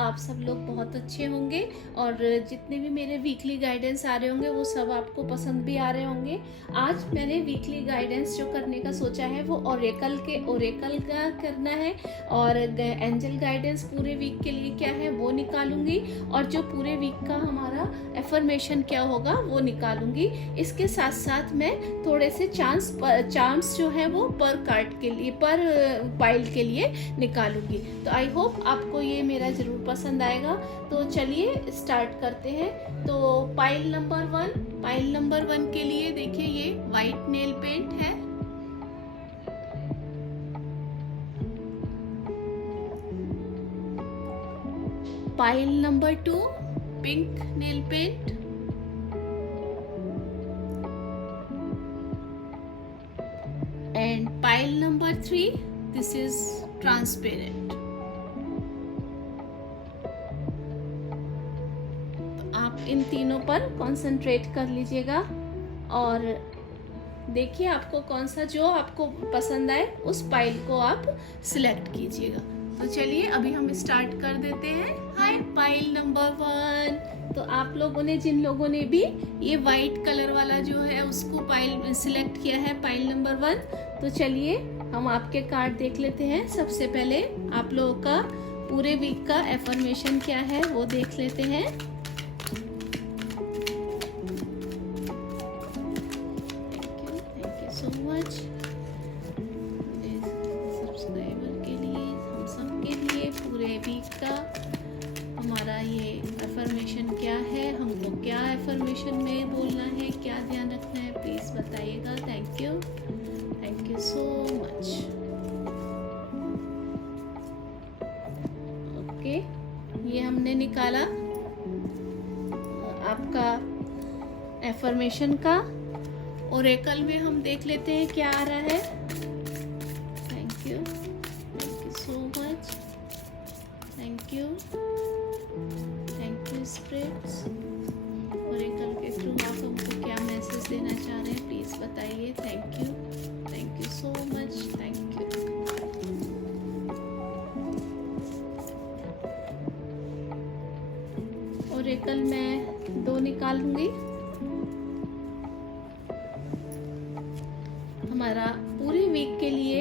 आप सब लोग बहुत अच्छे होंगे और जितने भी मेरे वीकली गाइडेंस आ रहे होंगे वो सब आपको पसंद भी आ रहे होंगे। आज मैंने वीकली गाइडेंस जो करने का सोचा है वो ओरेकल का करना है और एंजल गाइडेंस पूरे वीक के लिए क्या है वो निकालूंगी और जो पूरे वीक का हमारा एफर्मेशन क्या होगा वो निकालूंगी। इसके साथ साथ मैं थोड़े से चार्म्स जो है वो पर कार्ड के लिए पर पाइल के लिए निकालूंगी। तो आई होप आपको ये मेरा जरूर पसंद आएगा। तो चलिए स्टार्ट करते हैं। तो पाइल नंबर वन के लिए देखिए ये वाइट नेल पेंट है। Pile number 2 pink nail paint. And pile number 3 this is transparent. तो आप इन तीनों पर कंसंट्रेट कर लीजिएगा और देखिए आपको कौन सा जो आपको पसंद आए उस पाइल को आप सिलेक्ट कीजिएगा। तो चलिए अभी हम स्टार्ट कर देते हैं। हाय पाइल नंबर 1। तो आप लोगों ने जिन लोगों ने भी ये वाइट कलर वाला जो है उसको पाइल सिलेक्ट किया है पाइल नंबर 1, तो चलिए हम आपके कार्ड देख लेते हैं। सबसे पहले आप लोगों का पूरे वीक का एफर्मेशन क्या है वो देख लेते हैं। Thank you so much subscriber के लिए, हम सब के लिए पूरे वीक का हमारा ये एफर्मेशन क्या है, हमको क्या एफर्मेशन में बोलना है, क्या ध्यान रखना है, प्लीज बताइएगा। Thank you so much. Okay, ये हमने निकाला आपका एफर्मेशन का। ओरेकल में हम देख लेते हैं क्या आ रहा है। Thank you so much. Thank you spirits. Oracle के थ्रू आप हमको क्या मैसेज देना चाह रहे हैं प्लीज बताइए। Thank you so much. Thank you. Oracle मैं 2 निकालूंगी। हमारा पूरे वीक के लिए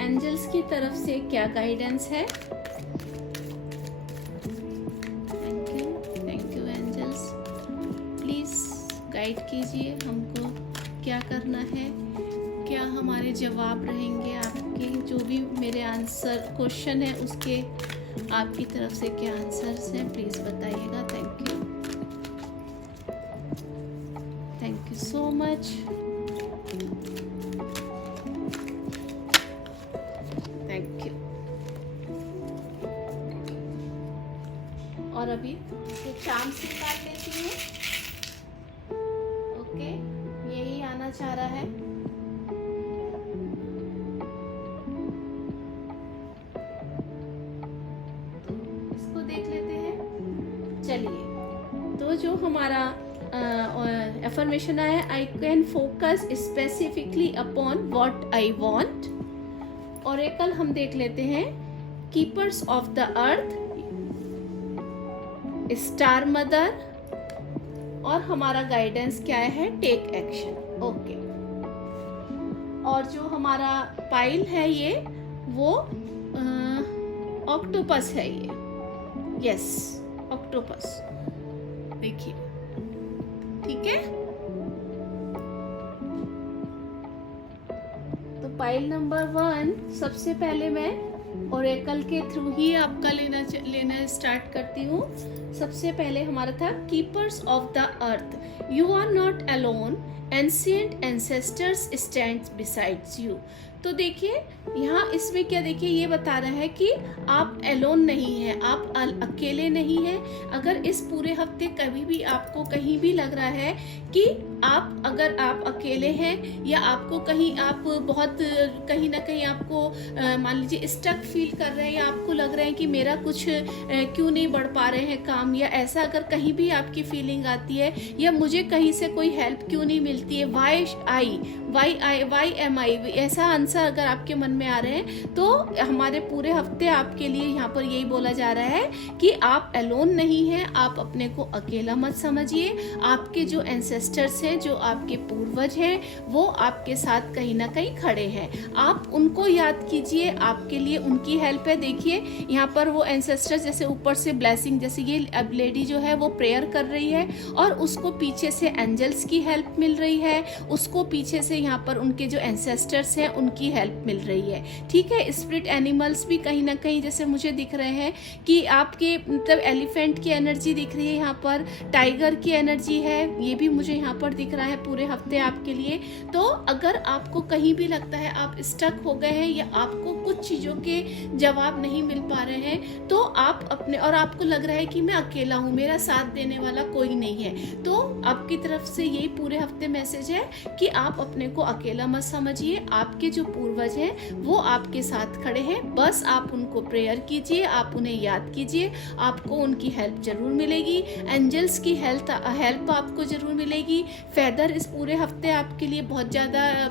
एंजल्स की तरफ से क्या गाइडेंस है। Thank you angels, please guide कीजिए हमको क्या करना है, क्या हमारे जवाब रहेंगे आपके जो भी मेरे आंसर क्वेश्चन है उसके आपकी तरफ से क्या आंसर्स हैं प्लीज बताइएगा। Thank you so much. Thank you. और अभी ये चार्म्स निकाल लेती हूँ। ओके, यही आना चाह रहा है। इसको देख लेते हैं। चलिए, तो जो हमारा एफर्मेशन आया, आई can focus specifically upon what I want. Oracle हम देख लेते हैं, keepers of the earth, star mother, और हमारा गाइडेंस क्या है, टेक एक्शन। ओके, और जो हमारा पाइल है ये वो ऑक्टोपस है। ये यस ऑक्टोपस, देखिए ठीक है। तो पाइल नंबर 1 सबसे पहले मैं ओरेकल के थ्रू ही आपका लेना स्टार्ट करती हूँ। सबसे पहले हमारा था keepers of the earth, you are not alone, ancient ancestors stands besides you. तो देखिए यहाँ इसमें क्या, देखिए ये बता रहा है कि आप एलोन नहीं है, आप अकेले नहीं हैं। अगर इस पूरे हफ्ते कभी भी आपको कहीं भी लग रहा है कि अगर आप अकेले हैं या आपको कहीं आप बहुत कहीं ना कहीं आपको मान लीजिए स्टक फील कर रहे हैं या आपको लग रहा है कि मेरा कुछ क्यों नहीं बढ़ पा रहे हैं काम, या ऐसा अगर कहीं भी आपकी फीलिंग आती है या मुझे कहीं से कोई हेल्प क्यों नहीं मिलती है, वाई एम आई, ऐसा आंसर अगर आपके मन में आ रहे हैं तो हमारे पूरे हफ्ते आपके लिए यहाँ पर यही बोला जा रहा है कि आप अलोन नहीं हैं, आप अपने को अकेला मत समझिए। आपके जो एंसेस्टर्स हैं, जो आपके पूर्वज हैं, वो आपके साथ कहीं ना कहीं खड़े हैं। आप उनको याद कीजिए, आपके लिए उनकी हेल्प है। देखिए यहाँ पर वो एंसेस्टर्स जैसे ऊपर से ब्लेसिंग, जैसे ये अब लेडी जो है वो प्रेयर कर रही है और उसको पीछे से एंजल्स की हेल्प मिल रही है, उसको पीछे से यहाँ पर उनके जो एंसेस्टर्स हैं उनकी हेल्प मिल रही है। ठीक है, स्पिरिट एनिमल्स भी कहीं ना कहीं जैसे मुझे दिख रहे हैं कि आपके मतलब एलिफेंट की एनर्जी दिख रही है, यहाँ पर टाइगर की एनर्जी है, ये भी मुझे यहाँ पर दिख रहा है पूरे हफ्ते आपके लिए। तो अगर आपको कहीं भी लगता है आप स्टक हो गए हैं या आपको कुछ चीज़ों के जवाब नहीं मिल पा रहे हैं, तो आप अपने, और आपको लग रहा है कि मैं अकेला हूँ, मेरा साथ देने वाला कोई नहीं है, तो आपकी तरफ से यही पूरे हफ्ते मैसेज है कि आप अपने को अकेला मत समझिए। आपके जो पूर्वज हैं वो आपके साथ खड़े हैं, बस आप उनको प्रेयर कीजिए, आप उन्हें याद कीजिए, आपको उनकी हेल्प जरूर मिलेगी। एंजल्स की हेल्प आपको जरूर मिलेगी। फेदर इस पूरे हफ्ते आपके लिए बहुत ज़्यादा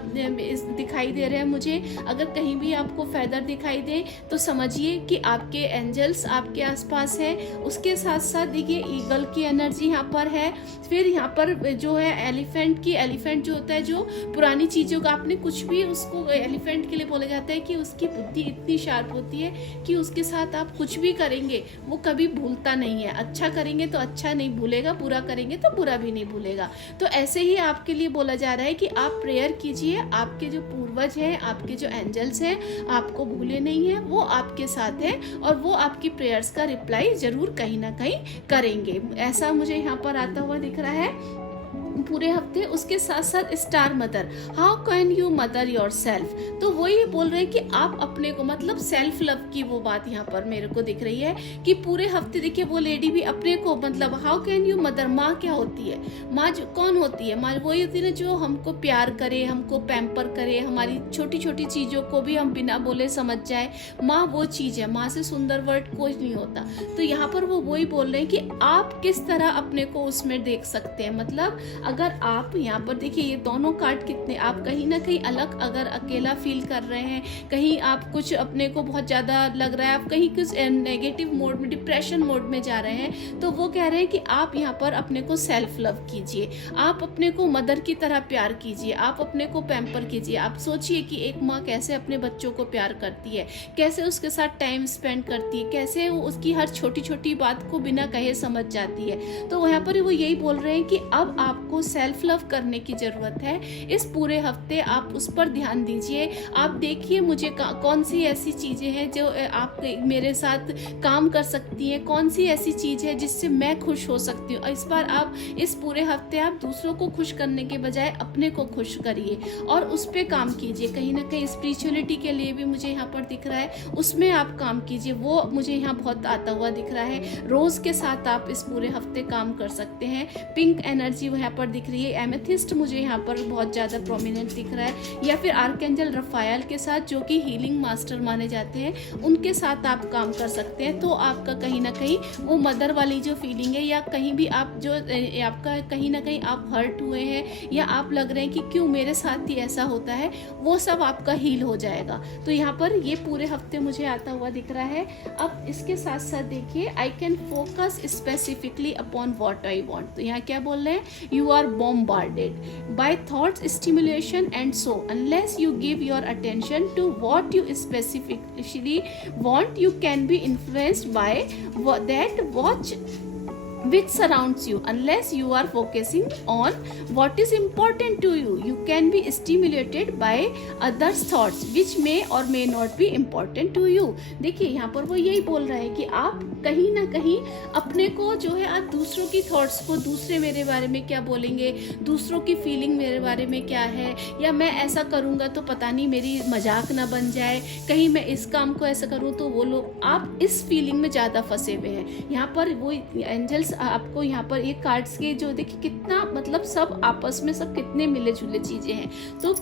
दिखाई दे रहे हैं मुझे। अगर कहीं भी आपको फेदर दिखाई दे तो समझिए कि आपके एंजल्स आपके आसपास है। उसके साथ साथ देखिए ईगल की एनर्जी यहाँ पर है। फिर यहाँ पर जो है एलिफेंट जो होता है, जो पुरानी चीज़ों का आपने कुछ भी, उसको एलिफेंट के लिए बोला जाता है कि उसकी बुद्धि इतनी शार्प होती है कि उसके साथ आप कुछ भी करेंगे वो कभी भूलता नहीं है। अच्छा करेंगे तो अच्छा नहीं भूलेगा, बुरा करेंगे तो बुरा भी नहीं भूलेगा। तो ऐसे ही आपके लिए बोला जा रहा है कि आप प्रेयर कीजिए, आपके जो पूर्वज हैं, आपके जो एंजल्स हैं, आपको भूले नहीं हैं, वो आपके साथ हैं और वो आपकी प्रेयर्स का रिप्लाई जरूर कहीं ना कहीं करेंगे। ऐसा मुझे यहाँ पर आता हुआ दिख रहा है पूरे हफ्ते। उसके साथ साथ star mother, how can you mother your self, तो वही बोल रहे हैं कि आप अपने को, मतलब सेल्फ लव की वो बात यहाँ पर मेरे को दिख रही है कि पूरे हफ्ते देखिए वो लेडी भी अपने को, मतलब हाउ कैन यू मदर, माँ क्या होती है, माँ कौन होती है, माँ वही होती है जो हमको प्यार करे, हमको पैम्पर करे, हमारी छोटी छोटी चीज़ों को भी हम बिना बोले समझ जाए। माँ वो चीज़ है, माँ से सुंदर वर्ड कोई नहीं होता। तो यहाँ पर वो वही बोल रहे हैं कि आप किस तरह अपने को उसमें देख सकते हैं। मतलब अगर आप यहाँ पर देखिए ये दोनों कार्ड कितने, आप कहीं ना कहीं अलग, अगर अकेला फील कर रहे हैं, कहीं आप कुछ अपने को बहुत ज़्यादा लग रहा है, आप कहीं कुछ नेगेटिव मोड में, डिप्रेशन मोड में जा रहे हैं, तो वो कह रहे हैं कि आप यहाँ पर अपने को सेल्फ लव कीजिए, आप अपने को मदर की तरह प्यार कीजिए, आप अपने को पैम्पर कीजिए। आप सोचिए कि एक माँ कैसे अपने बच्चों को प्यार करती है, कैसे उसके साथ टाइम स्पेंड करती है, कैसे वो उसकी हर छोटी छोटी बात को बिना कहे समझ जाती है। तो वहाँ पर वो यही बोल रहे हैं कि अब आपको सेल्फ लव करने की ज़रूरत है। इस पूरे हफ्ते आप उस पर ध्यान दीजिए। आप देखिए मुझे कौन सी ऐसी चीज़ें हैं जो आप मेरे साथ काम कर सकती हैं, कौन सी ऐसी चीज़ है जिससे मैं खुश हो सकती हूँ। इस बार आप इस पूरे हफ्ते आप दूसरों को खुश करने के बजाय अपने को खुश करिए और उस पर काम कीजिए। कहीं ना कहीं स्पिरिचुअलिटी के लिए भी मुझे यहाँ पर दिख रहा है, उसमें आप काम कीजिए, वो मुझे यहाँ बहुत आता हुआ दिख रहा है। रोज़ के साथ आप इस पूरे हफ्ते काम कर सकते हैं। पिंक एनर्जी यहाँ पर दिख रही है, एमेथिस्ट मुझे यहाँ पर बहुत ज़्यादा प्रोमिनेंट दिख रहा है, या फिर आर्कएंजल रफायल के साथ, जो कि हीलिंग मास्टर माने जाते हैं, उनके साथ आप काम कर सकते हैं। तो आपका कहीं ना कहीं वो मदर वाली जो फीलिंग है, या कहीं भी आप जो आपका कहीं ना कहीं आप हर्ट हुए हैं या आप लग रहे हैं कि क्यों मेरे साथ ही ऐसा होता है, वो सब आपका हील हो जाएगा। तो यहाँ पर ये पूरे हफ्ते मुझे आता हुआ दिख रहा है। अब इसके साथ साथ देखिए I can focus specifically upon what I want. तो यहाँ क्या बोल रहे हैं, you are bombarded by thoughts stimulation and so unless you give your attention to what you specifically want, you can be influenced by which surrounds you. Unless you are focusing on what is important to you, you can be stimulated by others thoughts which may or may not be important to you. देखिए यहाँ पर वो यही बोल रहा है कि आप कहीं ना कहीं अपने को जो है, आप दूसरों की थॉट्स को, दूसरे मेरे बारे में क्या बोलेंगे, दूसरों की फीलिंग मेरे बारे में क्या है, या मैं ऐसा करूँगा तो पता नहीं मेरी मजाक ना बन जाए, कहीं मैं इस काम को ऐसा करूँ तो वो लोग, आप इस फीलिंग में ज़्यादा फंसे हुए हैं। यहाँ पर वो एंजल्स आपको यहाँ पर ये कार्ड्स के जो देखिए कितना मतलब सब आपस में सब कितने मिले जुले चीज़ें हैं। तो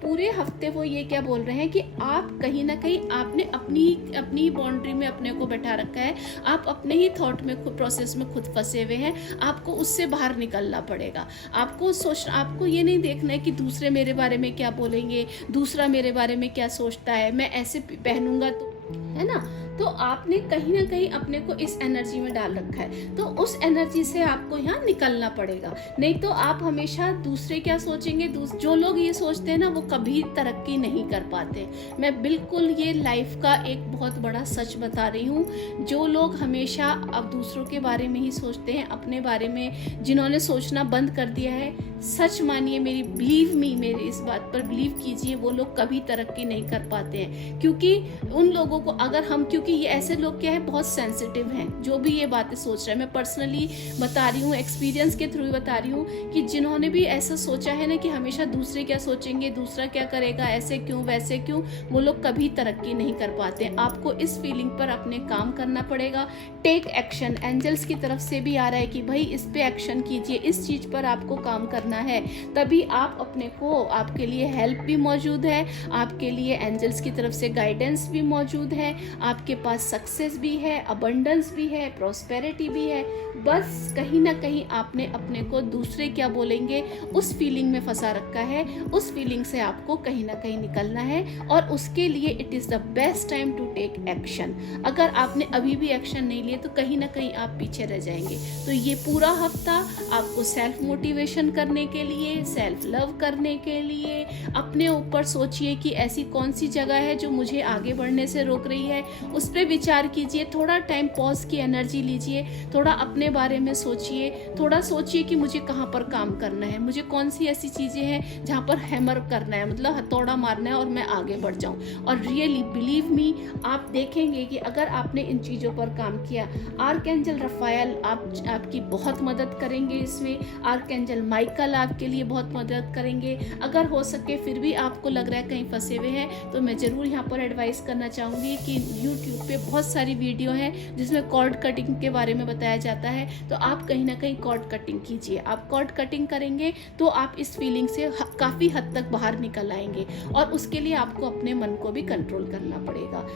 पूरे हफ्ते वो ये क्या बोल रहे हैं कि आप कहीं ना कहीं आपने अपनी बाउंड्री में अपने को बैठा रखा है, आप अपने ही थॉट में प्रोसेस में खुद फंसे हुए हैं, आपको उससे बाहर निकलना पड़ेगा। आपको ये नहीं देखना है कि दूसरे मेरे बारे में क्या बोलेंगे, दूसरा मेरे बारे में क्या सोचता है, मैं ऐसे पहनूंगा तो, है ना। तो आपने कहीं ना कहीं अपने को इस एनर्जी में डाल रखा है, तो उस एनर्जी से आपको यहाँ निकलना पड़ेगा। नहीं तो आप हमेशा दूसरे क्या सोचेंगे, जो लोग ये सोचते हैं ना वो कभी तरक्की नहीं कर पाते। मैं बिल्कुल ये लाइफ का एक बहुत बड़ा सच बता रही हूँ। जो लोग हमेशा अब दूसरों के बारे में ही सोचते हैं, अपने बारे में जिन्होंने सोचना बंद कर दिया है, सच मानिए मेरी, बिलीव मी, मेरी इस बात पर बिलीव कीजिए, वो लोग कभी तरक्की नहीं कर पाते हैं। क्योंकि उन लोगों को अगर हम, क्योंकि ये ऐसे लोग क्या है बहुत सेंसिटिव हैं, जो भी ये बातें सोच रहे हैं, मैं पर्सनली बता रही हूँ, एक्सपीरियंस के थ्रू बता रही हूँ कि जिन्होंने भी ऐसा सोचा है ना कि हमेशा दूसरे क्या सोचेंगे, दूसरा क्या करेगा, ऐसे क्यों वैसे क्यों, वो लोग कभी तरक्की नहीं कर पाते। आपको इस फीलिंग पर अपने काम करना पड़ेगा। टेक एक्शन, एंजल्स की तरफ से भी आ रहा है कि भाई इस पे एक्शन कीजिए, इस चीज पर आपको काम करना है, तभी आप अपने को, आपके लिए हेल्प भी मौजूद है, आपके लिए एंजल्स की तरफ से गाइडेंस भी मौजूद है, आपके पास सक्सेस भी है, अबंडेंस भी है, प्रॉस्पेरिटी भी है। बस कहीं ना कहीं आपने अपने को दूसरे क्या बोलेंगे उस फीलिंग में फंसा रखा है। उस फीलिंग से आपको कहीं ना कहीं निकलना है, और उसके लिए it is the best time to take action. अगर आपने अभी भी एक्शन नहीं लिए तो कहीं ना कहीं आप पीछे रह जाएंगे। तो ये पूरा हफ्ता आपको सेल्फ मोटिवेशन करने के लिए, सेल्फ लव करने के लिए, अपने ऊपर सोचिए कि ऐसी कौन सी जगह है जो मुझे आगे बढ़ने से रोक रही है, उस पर विचार कीजिए। थोड़ा टाइम पॉज की एनर्जी लीजिए, थोड़ा अपने बारे में सोचिए, थोड़ा सोचिए कि मुझे कहाँ पर काम करना है, मुझे कौन सी ऐसी चीज़ें हैं जहाँ पर हैमर करना है, मतलब हथौड़ा मारना है और मैं आगे बढ़ जाऊँ। और रियली बिलीव मी, आप देखेंगे कि अगर आपने इन चीज़ों पर काम किया, आर्कएंजल रफायल आपकी बहुत मदद करेंगे इसमें, आर्कएंजल माइकल आपके लिए बहुत मदद करेंगे। अगर हो सके फिर भी आपको लग रहा है कहीं फंसे हुए हैं, तो मैं ज़रूर यहाँ पर एडवाइस करना चाहूँगी कि यूट्यूब पे बहुत सारी वीडियो हैं जिसमें कॉर्ड कटिंग के बारे में बताया जाता है, तो आप कहीं ना कहीं कॉर्ड कटिंग कीजिए। आप कॉर्ड कटिंग करेंगे तो आप इस फीलिंग से काफ़ी हद तक बाहर निकल आएंगे, और उसके लिए आपको अपने मन को भी कंट्रोल करना पड़ेगा।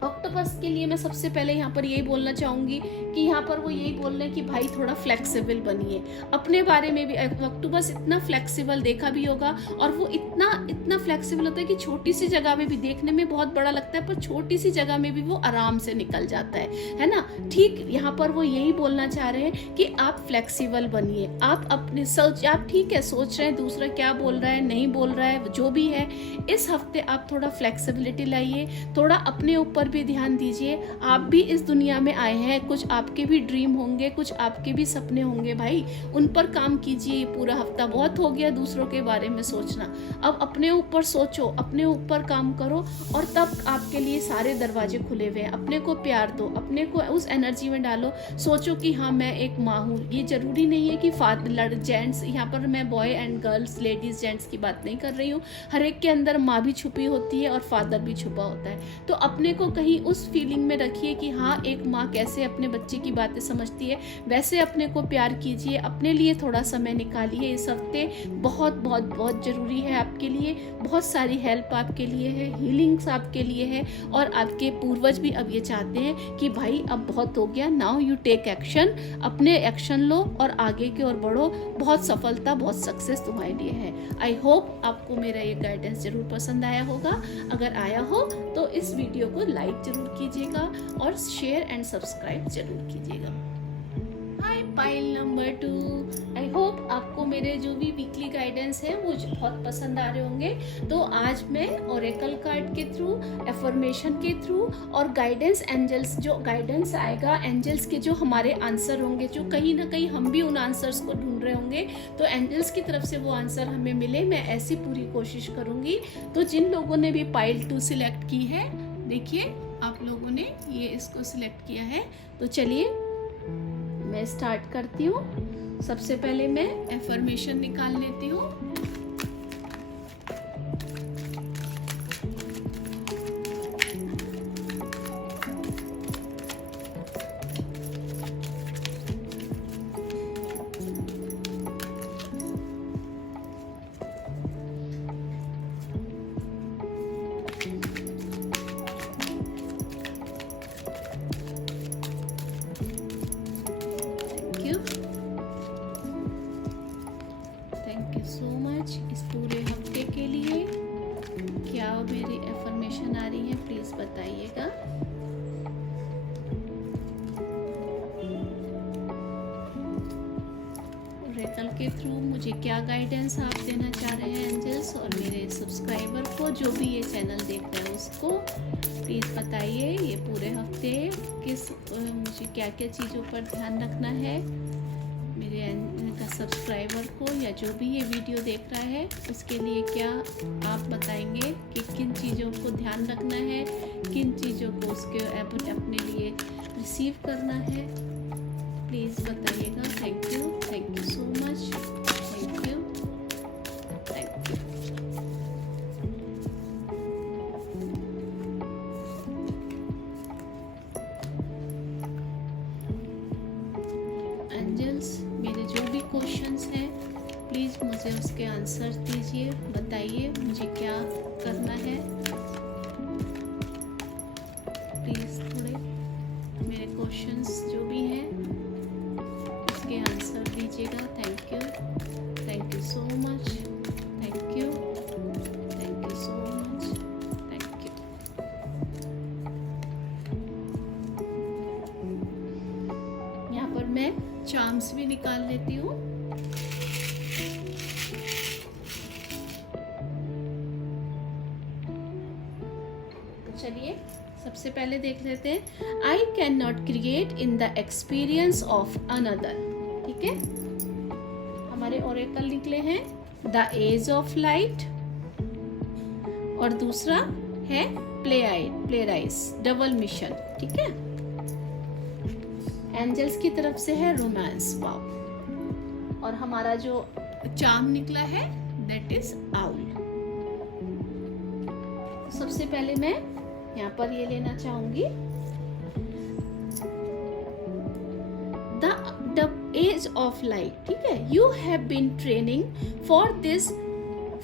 ऑक्टोपस के लिए मैं सबसे पहले यहाँ पर यही बोलना चाहूँगी कि यहाँ पर वो यही बोल रहे हैं कि भाई थोड़ा फ्लेक्सिबल बनिए अपने बारे में भी। ऑक्टोपस इतना फ्लेक्सिबल देखा भी होगा, और वो इतना फ्लेक्सिबल होता है कि छोटी सी जगह में भी, देखने में बहुत बड़ा लगता है पर छोटी सी जगह में भी वो आराम से निकल जाता है ना। ठीक यहाँ पर वो यही बोलना चाह रहे हैं कि आप फ्लेक्सिबल बनिए। आप अपने आप ठीक है सोच रहे हैं दूसरा क्या बोल रहा है, नहीं बोल रहा है, जो भी है, इस हफ्ते आप थोड़ा फ्लेक्सिबिलिटी लाइए, थोड़ा अपने ऊपर भी ध्यान दीजिए। आप भी इस दुनिया में आए हैं, कुछ आपके भी ड्रीम होंगे, कुछ आपके भी सपने होंगे भाई, उन पर काम कीजिए। पूरा हफ्ता बहुत हो गया दूसरों के बारे में सोचना, अब अपने ऊपर सोचो, अपने ऊपर काम करो, और तब आपके लिए सारे दरवाजे खुले हुए हैं। अपने को प्यार दो, अपने को उस एनर्जी में डालो, सोचो कि हाँ मैं एक माँ हूँ। ये जरूरी नहीं है कि फादर जेंट्स, यहाँ पर मैं boy and girls, ladies gents की बात नहीं कर रही हूँ, हर एक के अंदर माँ भी छुपी होती है और फादर भी छुपा होता है। तो अपने को कहीं उस फीलिंग में रखिए कि हाँ एक माँ कैसे अपने बच्चे की बातें समझती है, वैसे अपने को प्यार कीजिए। अपने लिए थोड़ा समय निकालिए इस हफ्ते, बहुत बहुत बहुत जरूरी है आपके लिए। बहुत सारी हेल्प आपके लिए है, हीलिंग्स आपके लिए है, और आपके पूर्वज भी अब ये चाहते हैं कि भाई अब बहुत हो गया, नाउ यू टेक एक्शन। अपने एक्शन लो और आगे की ओर बढ़ो। बहुत सफलता, बहुत सक्सेस तुम्हारे लिए है। आई होप आपको मेरा ये गाइडेंस जरूर पसंद आया होगा। अगर आया हो तो इस वीडियो को लाइक जरूर कीजिएगा और शेयर एंड सब्सक्राइब जरूर कीजिएगा। हाय पाइल नंबर 2, आई होप आपको मेरे जो भी वीकली गाइडेंस है वो बहुत पसंद आ रहे होंगे। तो आज मैं ओरेकल कार्ड के थ्रू, एफर्मेशन के थ्रू और गाइडेंस एंजल्स, जो गाइडेंस आएगा एंजल्स के, जो हमारे आंसर होंगे, जो कहीं ना कहीं हम भी उन आंसर्स को ढूंढ रहे होंगे, तो एंजल्स की तरफ से वो आंसर हमें मिले, मैं ऐसी पूरी कोशिश करूंगी। तो जिन लोगों ने भी पाइल 2 सिलेक्ट की है, देखिए आप लोगों ने ये इसको सिलेक्ट किया है, तो चलिए मैं स्टार्ट करती हूँ। सबसे पहले मैं एफर्मेशन निकाल लेती हूँ। मेरी एफर्मेशन आ रही है प्लीज़ बताइएगा। ओरेकल के थ्रू मुझे क्या गाइडेंस आप देना चाह रहे हैं एंजल्स, और मेरे सब्सक्राइबर को जो भी ये चैनल देख रहे हैं उसको प्लीज़ बताइए ये पूरे हफ्ते मुझे क्या क्या चीज़ों पर ध्यान रखना है। मेरे सब्सक्राइबर को या जो भी ये वीडियो देख रहा है उसके लिए क्या आप बताएंगे कि किन चीज़ों को ध्यान रखना है, किन चीज़ों को उसके अपने लिए रिसीव करना है, प्लीज़ बताइएगा। Thank you so much, thank you. Angels मेरे जो भी क्वेश्चंस हैं प्लीज़ मुझे उसके आंसर दीजिए, बताइए मुझे क्या करना है। प्लीज़ थोड़े मेरे क्वेश्चंस जो भी हैं उसके आंसर दीजिएगा। Thank you so much, thank you so much, thank you. यहाँ पर मैं चार्म्स भी निकाल लेती हूँ। चलिए सबसे पहले देख लेते हैं। I can not create in the experience of another, ठीक है। हमारे ओरेकल निकले हैं द एज ऑफ लाइट, और दूसरा है प्ले राइस डबल मिशन, ठीक है। एंजल्स की तरफ से है रोमांस, वाव। और हमारा जो चार्म निकला है दैट इज आउल। सबसे पहले मैं यहाँ पर ये लेना चाहूंगी द एज ऑफ लाइट, ठीक है। You have been training for this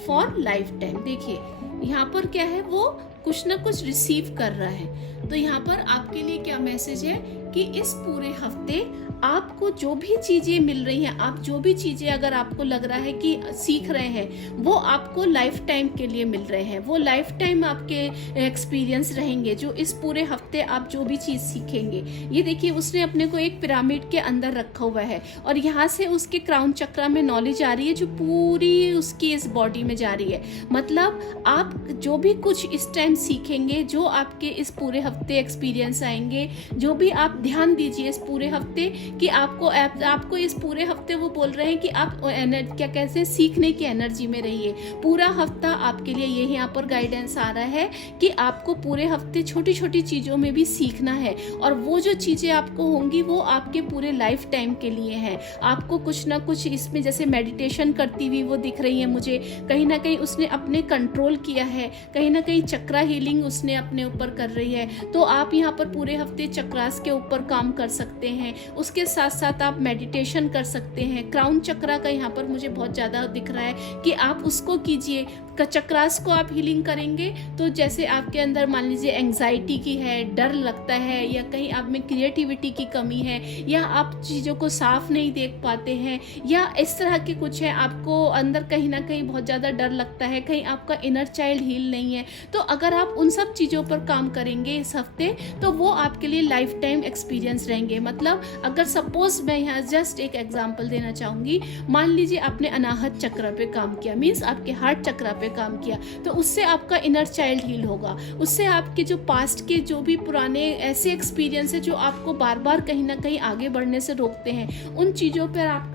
for lifetime. देखिए यहाँ पर क्या है, वो कुछ ना कुछ रिसीव कर रहा है। तो यहाँ पर आपके लिए क्या मैसेज है कि इस पूरे हफ्ते आपको जो भी चीजें मिल रही हैं, आप जो भी चीजें अगर आपको लग रहा है कि सीख रहे हैं, वो आपको लाइफ टाइम के लिए मिल रहे हैं। वो लाइफ टाइम आपके एक्सपीरियंस रहेंगे जो इस पूरे हफ्ते आप जो भी चीज सीखेंगे। ये देखिए उसने अपने को एक पिरामिड के अंदर रखा हुआ है और यहाँ से उसके क्राउन चक्रा में नॉलेज आ रही है जो पूरी उसकी इस बॉडी में जा रही है। मतलब आप जो भी कुछ इस टाइम सीखेंगे, जो आपके इस पूरे हफ्ते एक्सपीरियंस आएंगे, जो भी आप ध्यान दीजिए इस पूरे हफ्ते कि आपको इस पूरे हफ्ते वो बोल रहे हैं कि आप क्या कहते हैं, सीखने की एनर्जी में रहिए। पूरा हफ्ता आपके लिए यही यहाँ पर गाइडेंस आ रहा है कि आपको पूरे हफ्ते छोटी छोटी चीज़ों में भी सीखना है, और वो जो चीज़ें आपको होंगी वो आपके पूरे लाइफ टाइम के लिए हैं। आपको कुछ ना कुछ इसमें जैसे मेडिटेशन करती हुई वो दिख रही है मुझे, कहीं ना कहीं उसने अपने कंट्रोल किया है, कहीं ना कहीं चक्रा हीलिंग उसने अपने ऊपर कर रही है। तो आप यहाँ पर पूरे हफ्ते चक्रास के ऊपर काम कर सकते हैं, उसके साथ साथ आप मेडिटेशन कर सकते हैं। क्राउन चक्रा का यहाँ पर मुझे बहुत ज़्यादा दिख रहा है कि आप उसको कीजिए। चक्रास को आप हीलिंग करेंगे तो जैसे आपके अंदर मान लीजिए एंग्जाइटी की है, डर लगता है, या कहीं आप में क्रिएटिविटी की कमी है, या आप चीज़ों को साफ नहीं देख पाते हैं, या इस तरह के कुछ है, आपको अंदर कहीं ना कहीं बहुत ज़्यादा डर लगता है, कहीं आपका इनर चाइल्ड हील नहीं है, तो अगर आप उन सब चीज़ों पर काम करेंगे इस हफ्ते तो वो आपके लिए लाइफ टाइम एक्सपीरियंस रहेंगे। मतलब अगर सपोज मैं यहाँ जस्ट एक एग्जाम्पल देना चाहूँगी, मान लीजिए आपने अनाहत चक्र पे काम किया, मीन्स आपके हार्ट चक्र पे काम किया, तो उससे आपका इनर चाइल्ड हील होगा। उससे आपके जो पास्ट के जो भी पुराने ऐसे एक्सपीरियंस है जो आपको बार बार कहीं ना कहीं आगे बढ़ने से रोकते हैं, उन चीज़ों पर आप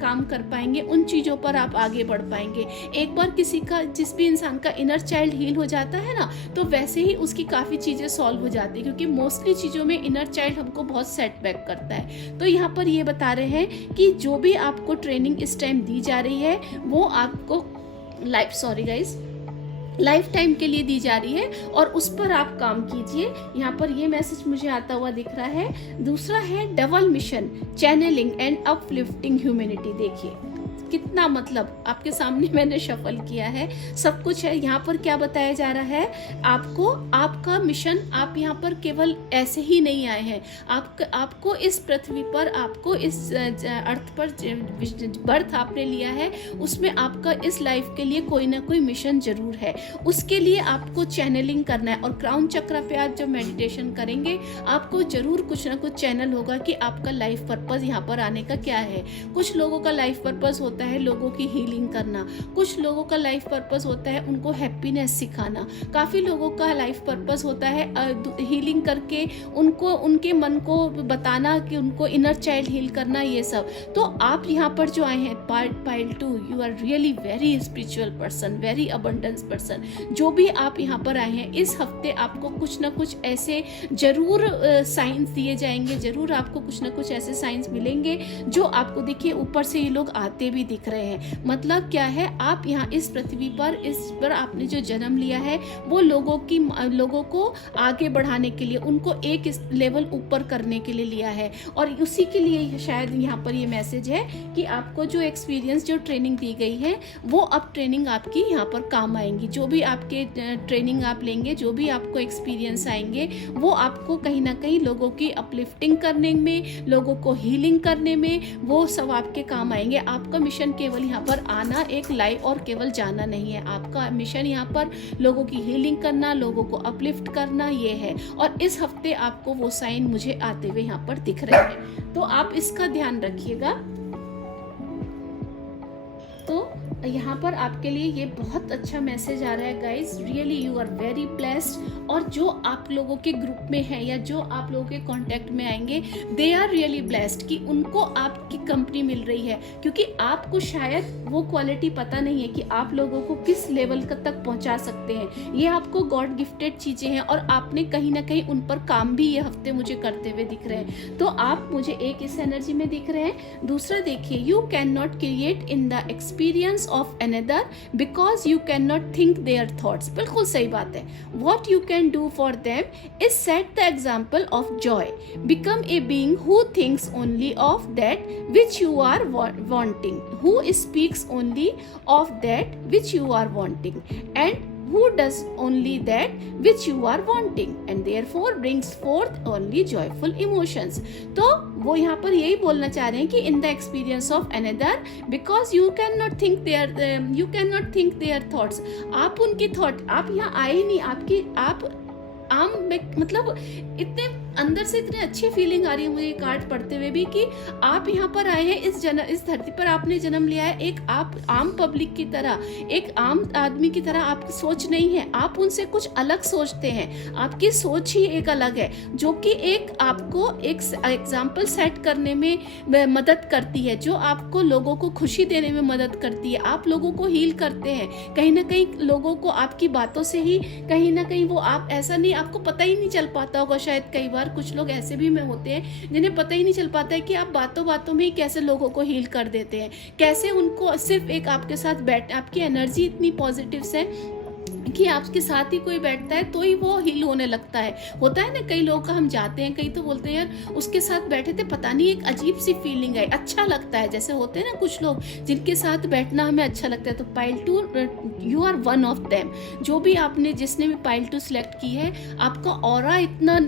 काम कर पाएंगे, उन चीज़ों पर आप आगे बढ़ पाएंगे। एक बार किसी का, जिस भी इंसान का इनर चाइल्ड हील हो जाता है ना, तो वैसे ही उसकी काफ़ी चीज़ें सॉल्व हो जाती है, क्योंकि मोस्टली चीज़ों में इनर चाइल्ड हमको बहुत सेटबैक करता है। तो यहाँ पर ये बता रहे हैं कि जो भी आपको ट्रेनिंग इस टाइम दी जा रही है वो आपको लाइफ टाइम के लिए दी जा रही है, और उस पर आप काम कीजिए। यहाँ पर ये मैसेज मुझे आता हुआ दिख रहा है। दूसरा है double mission, channelling and uplifting humanity. देखिए कितना मतलब आपके सामने मैंने शफल किया है, सब कुछ है। यहाँ पर क्या बताया जा रहा है आपको, आपका मिशन, आप यहाँ पर केवल ऐसे ही नहीं आए हैं, आपको इस पृथ्वी पर, आपको इस अर्थ पर बर्थ आपने लिया है, उसमें आपका इस लाइफ के लिए कोई ना कोई मिशन जरूर है। उसके लिए आपको चैनलिंग करना है, और क्राउन चक्र पे आज जब मेडिटेशन करेंगे आपको जरूर कुछ ना कुछ चैनल होगा कि आपका लाइफ पर्पस यहाँ पर आने का क्या है। कुछ लोगों का लाइफ पर्पस होता है लोगों की हीलिंग करना, कुछ लोगों का लाइफ पर्पस होता है उनको हैप्पीनेस सिखाना, काफ़ी लोगों का लाइफ पर्पस होता है हीलिंग करके उनको, उनके मन को बताना कि उनको इनर चाइल्ड हील करना, ये सब। तो आप यहाँ पर जो आए हैं pile 2, you are really very spiritual person, very abundance person. जो भी आप यहाँ पर आए हैं, इस हफ्ते आपको कुछ ना कुछ ऐसे जरूर साइंस दिए जाएंगे, जरूर आपको कुछ ना कुछ ऐसे साइंस मिलेंगे जो आपको, देखिए ऊपर से ये लोग आते भी दिख रहे हैं। मतलब क्या है, आप यहाँ इस पृथ्वी पर, इस पर आपने जो जन्म लिया है वो लोगों को आगे बढ़ाने के लिए, उनको एक लेवल ऊपर करने के लिए लिया है। और उसी के लिए शायद यहाँ पर ये मैसेज है कि आपको जो एक्सपीरियंस, जो ट्रेनिंग दी गई है वो अब ट्रेनिंग आपकी यहाँ पर काम आएंगी। जो भी आपके ट्रेनिंग आप लेंगे, जो भी आपको एक्सपीरियंस आएंगे, वो आपको कहीं ना कहीं लोगों की अपलिफ्टिंग करने में, लोगों को हीलिंग करने में, वो सब आपके काम आएंगे। आपका मिशन केवल यहाँ पर आना, एक लाइव और केवल जाना नहीं है। आपका मिशन यहाँ पर लोगों की हीलिंग करना, लोगों को अपलिफ्ट करना, ये है। और इस हफ्ते आपको वो साइन मुझे आते हुए यहाँ पर दिख रहे हैं, तो आप इसका ध्यान रखिएगा। तो यहाँ पर आपके लिए ये बहुत अच्छा मैसेज आ रहा है guys, really you are very blessed. और जो आप लोगों के ग्रुप में है या जो आप लोगों के कांटेक्ट में आएंगे, दे आर रियली ब्लेस्ड कि उनको आपकी कंपनी मिल रही है, क्योंकि आपको शायद वो क्वालिटी पता नहीं है कि आप लोगों को किस लेवल तक पहुंचा सकते हैं। ये आपको गॉड गिफ्टेड चीजें हैं और आपने कहीं ना कहीं उन पर काम भी ये हफ्ते मुझे करते हुए दिख रहे हैं। तो आप मुझे एक इस एनर्जी में दिख रहे हैं। दूसरा देखिए, you can not create in the experience of another because you cannot think their thoughts। बिल्कुल सही बात है। What you can do for them is set the example of joy, become a being who thinks only of that which you are wanting, who speaks only of that which you are wanting, and who does only that which you are wanting, and therefore brings forth only joyful emotions। तो वो यहाँ पर यही बोलना चाह रहे हैं कि in the experience of another because you cannot think their thoughts। आप उनकी थॉट, आप यहाँ आए ही नहीं, आप मतलब इतने अंदर से इतनी अच्छी फीलिंग आ रही है मुझे ये कार्ड पढ़ते हुए भी कि आप यहाँ पर आए हैं, इस धरती पर आपने जन्म लिया है। एक आप आम पब्लिक की तरह, एक आम आदमी की तरह आपकी सोच नहीं है, आप उनसे कुछ अलग सोचते हैं। आपकी सोच ही एक अलग है, जो कि एक आपको एक एग्जाम्पल सेट करने में मदद करती है, जो आपको लोगों को खुशी देने में मदद करती है, आप लोगों को हील करते हैं। कहीं ना कहीं लोगों को आपकी बातों से ही कहीं ना कहीं वो, आप ऐसा नहीं, आपको पता ही नहीं चल पाता होगा शायद, कई बार कुछ लोग ऐसे भी में होते हैं जिन्हें पता ही नहीं चल पाता है कि आप बातों बातों में ही कैसे लोगों को हील कर देते हैं, कैसे उनको सिर्फ एक आपके साथ आपकी एनर्जी इतनी पॉजिटिव है कि आपके साथ ही कोई बैठता है तो ही वो हील होने लगता है। होता है ना, कई लोग का हम जाते हैं, कई तो बोलते हैं यार उसके साथ बैठे थे, पता नहीं एक अजीब सी फीलिंग आई, अच्छा लगता है। जैसे होते हैं ना कुछ लोग जिनके साथ बैठना हमें अच्छा लगता है। तो pile 2 you are one of them. जो भी आपने, जिसने भी पाइल 2 सिलेक्ट की है, आपका ऑरा इतना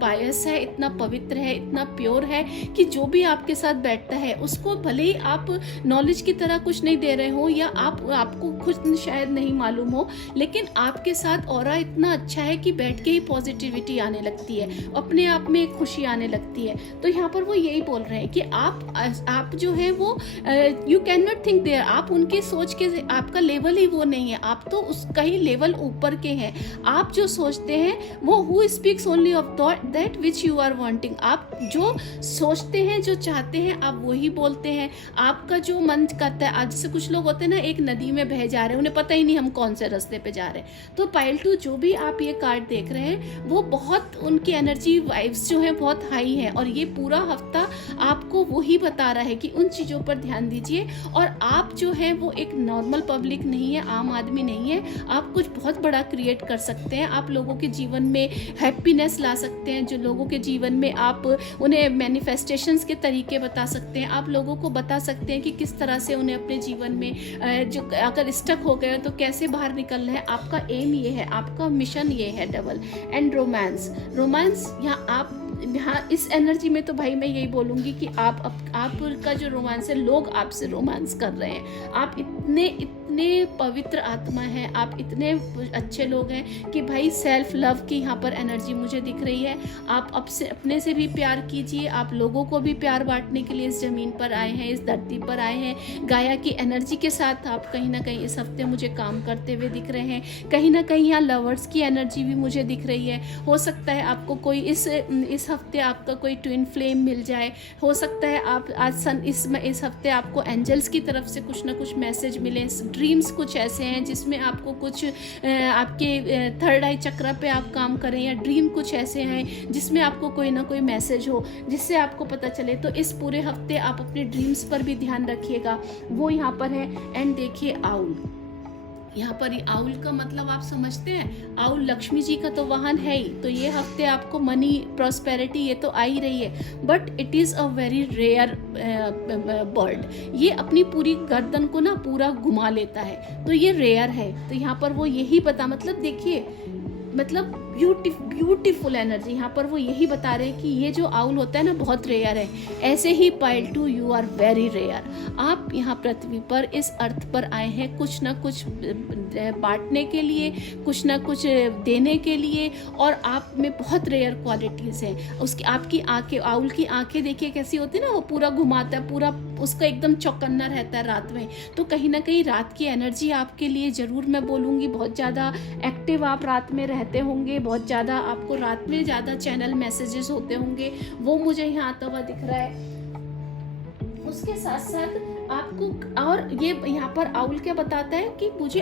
पायस है, इतना पवित्र है, इतना प्योर है कि जो भी आपके साथ बैठता है उसको भले ही आप नॉलेज की तरह कुछ नहीं दे रहे हो या आपको कुछ शायद नहीं मालूम हो, लेकिन आपके साथ ऑरा इतना अच्छा है कि बैठ के ही पॉजिटिविटी आने लगती है, अपने आप में एक खुशी आने लगती है। तो यहाँ पर वो यही बोल रहे हैं कि आप जो है वो you can not think there, आप उनकी सोच के, आपका लेवल ही वो नहीं है, आप तो उस कहीं लेवल ऊपर के हैं। आप जो सोचते हैं वो who speaks only of that which you are wanting, आप जो सोचते हैं, जो चाहते हैं, आप वही बोलते हैं। आपका जो मन करता है, आज से कुछ लोग होते हैं ना, एक नदी में बह जा रहे हैं, उन्हें पता ही नहीं हम कौन से रास्ते पे जा रहे हैं। तो पाइल 2 जो भी आप ये कार्ड देख रहे हैं वो बहुत उनकी एनर्जी वाइब्स जो है बहुत हाई है, और ये पूरा हफ्ता आपको वही बता रहा है कि उन चीज़ों पर ध्यान दीजिए। और आप जो है वो एक नॉर्मल पब्लिक नहीं है, आम आदमी नहीं है, आप कुछ बहुत बड़ा क्रिएट कर सकते हैं। आप लोगों के जीवन में हैप्पीनेस ला सकते हैं, जो लोगों के जीवन में आप उन्हें मैनिफेस्टेशंस के तरीके बता सकते हैं, आप लोगों को बता सकते हैं कि किस तरह से उन्हें अपने जीवन में जो अगर स्टक हो गए तो कैसे बाहर निकलना है। आपका एम ये है, आपका मिशन ये है डबल। एंड रोमांस यहाँ इस एनर्जी में तो भाई मैं यही बोलूँगी कि आपका जो रोमांस है, लोग आपसे रोमांस कर रहे हैं। आप इतने पवित्र आत्मा हैं, आप इतने अच्छे लोग हैं कि भाई सेल्फ लव की यहाँ पर एनर्जी मुझे दिख रही है। आप अपने से भी प्यार कीजिए, आप लोगों को भी प्यार बांटने के लिए इस ज़मीन पर आए हैं, इस धरती पर आए हैं। गाया की एनर्जी के साथ आप कहीं ना कहीं इस हफ्ते मुझे काम करते हुए दिख रहे हैं। कहीं ना कहीं यहाँ लवर्स की एनर्जी भी मुझे दिख रही है। हो सकता है आपको कोई इस हफ्ते आपका कोई ट्विन फ्लेम मिल जाए। हो सकता है आप इस हफ्ते आपको एंजल्स की तरफ से कुछ ना कुछ मैसेज मिले। ड्रीम्स कुछ ऐसे हैं जिसमें आपको कुछ आपके थर्ड आई चक्र पे आप काम करें, या ड्रीम कुछ ऐसे हैं जिसमें आपको कोई ना कोई मैसेज हो जिससे आपको पता चले। तो इस पूरे हफ्ते आप अपने ड्रीम्स पर भी ध्यान रखिएगा, वो यहाँ पर है। एंड देखिए आउल, यहाँ पर आउल का मतलब आप समझते हैं, आउल लक्ष्मी जी का तो वाहन है ही। तो ये हफ्ते आपको मनी प्रॉस्पेरिटी ये तो आ ही रही है, but it is a very rare bird. ये अपनी पूरी गर्दन को ना पूरा घुमा लेता है, तो ये रेयर है। तो यहाँ पर वो यही बता, मतलब देखिए, मतलब ब्यूटीफुल एनर्जी यहाँ पर वो यही बता रहे हैं कि ये जो आउल होता है ना बहुत रेयर है। ऐसे ही पाइल 2 यू आर वेरी रेयर। आप यहाँ पृथ्वी पर इस अर्थ पर आए हैं कुछ ना कुछ बांटने के लिए, कुछ ना कुछ देने के लिए, और आप में बहुत रेयर क्वालिटीज़ हैं। उसकी आपकी आंखें, आउल की आंखें देखिए कैसी होती है ना, वो पूरा घुमाता है, पूरा उसका एकदम चौकन्ना रहता है रात में। तो कहीं ना कहीं रात की एनर्जी आपके लिए ज़रूर मैं बोलूँगी बहुत ज़्यादा एक्टिव आप रात में रहते होंगे, बहुत ज़्यादा आपको रात में ज़्यादा चैनल मैसेजेस होते होंगे, वो मुझे यहाँ आता हुआ दिख रहा है। उसके साथ साथ आपको, और ये यहाँ पर आउल क्या बताता है कि मुझे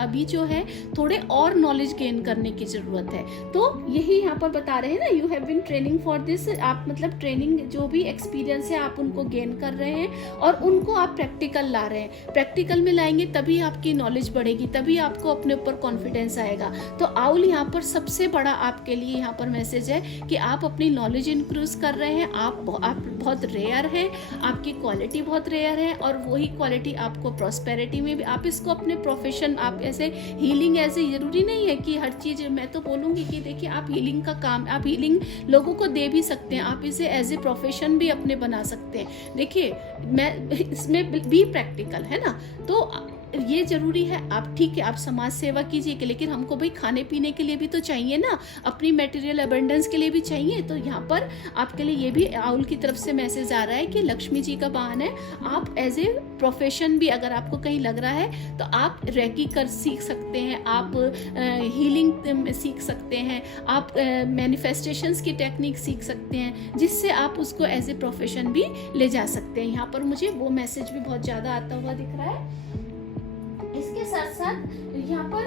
अभी जो है थोड़े और नॉलेज गेन करने की ज़रूरत है। तो यही यहाँ पर बता रहे हैं ना, you have been training for this. आप मतलब ट्रेनिंग जो भी एक्सपीरियंस है आप उनको गेन कर रहे हैं, और उनको आप प्रैक्टिकल ला रहे हैं। प्रैक्टिकल में लाएंगे तभी आपकी नॉलेज बढ़ेगी, तभी आपको अपने ऊपर कॉन्फिडेंस आएगा। तो आउल यहाँ पर सबसे बड़ा आपके लिए यहाँ पर मैसेज है कि आप अपनी नॉलेज इंक्रीज कर रहे हैं। आप बहुत रेयर है, आपकी क्वालिटी बहुत रेयर है, और वही क्वालिटी आपको प्रॉस्पेरिटी में भी, आप इसको अपने प्रोफेशन, आप ऐसे हीलिंग, ऐसे जरूरी नहीं है कि हर चीज़, मैं तो बोलूँगी कि देखिए आप हीलिंग का काम, आप हीलिंग लोगों को दे भी सकते हैं, आप इसे एज ए प्रोफेशन भी अपने बना सकते हैं। देखिए मैं इसमें भी प्रैक्टिकल है ना, तो ये जरूरी है। आप ठीक है, आप समाज सेवा कीजिए, लेकिन हमको भाई खाने पीने के लिए भी तो चाहिए ना, अपनी मटेरियल अबंडेंस के लिए भी चाहिए। तो यहाँ पर आपके लिए ये भी आउल की तरफ से मैसेज आ रहा है कि लक्ष्मी जी का वाहन है। आप एज ए प्रोफेशन भी अगर आपको कहीं लग रहा है तो आप रेकी कर सीख सकते हैं, आप हीलिंग सीख सकते हैं, आप मैनिफेस्टेशंस की टेक्निक सीख सकते हैं, जिससे आप उसको एज ए प्रोफेशन भी ले जा सकते हैं। यहाँ पर मुझे वो मैसेज भी बहुत ज़्यादा आता हुआ दिख रहा है। इसके साथ साथ यहाँ पर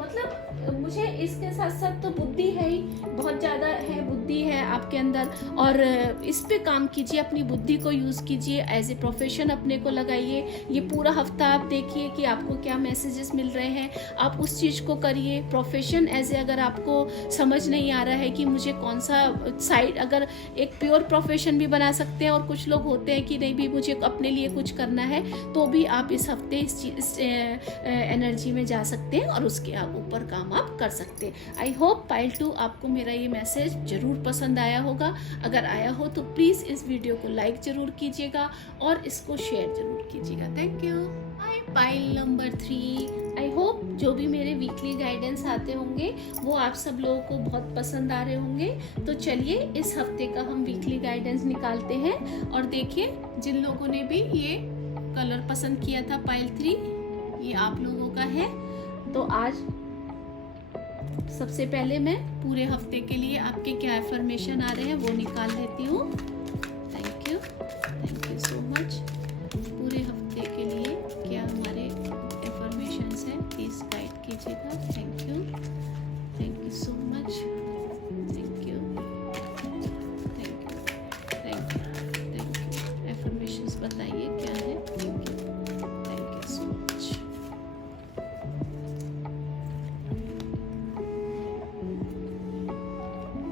मतलब मुझे इसके साथ साथ तो बुद्धि है ही, बहुत ज़्यादा है, बुद्धि है आपके अंदर, और इस पे काम कीजिए, अपनी बुद्धि को यूज़ कीजिए, एज ए प्रोफेशन अपने को लगाइए। ये पूरा हफ्ता आप देखिए कि आपको क्या मैसेजेस मिल रहे हैं, आप उस चीज़ को करिए। प्रोफेशन एज ए, अगर आपको समझ नहीं आ रहा है कि मुझे कौन सा साइड, अगर एक प्योर प्रोफेशन भी बना सकते हैं, और कुछ लोग होते हैं कि नहीं भी मुझे अपने लिए कुछ करना है, तो भी आप इस हफ्ते इस एनर्जी में जा सकते हैं और उसके ऊपर काम आप कर सकते हैं। आई होप पाइल 2 आपको मेरा ये मैसेज जरूर पसंद आया होगा। अगर आया हो तो प्लीज़ इस वीडियो को लाइक जरूर कीजिएगा और इसको शेयर जरूर कीजिएगा। Thank you. Pile number 3, I hope जो भी मेरे वीकली गाइडेंस आते होंगे वो आप सब लोगों को बहुत पसंद आ रहे होंगे। तो चलिए इस हफ्ते का हम वीकली गाइडेंस निकालते हैं, और देखिए जिन लोगों ने भी ये कलर पसंद किया था पाइल 3, ये आप लोगों का है। तो आज सबसे पहले मैं पूरे हफ्ते के लिए आपके क्या एफर्मेशन आ रहे हैं वो निकाल लेती हूँ। Thank you so much. पूरे हफ्ते के लिए क्या हमारे लीजिएगा। Thank you so much. Thank you affirmations बताइए क्या है। Thank you so much.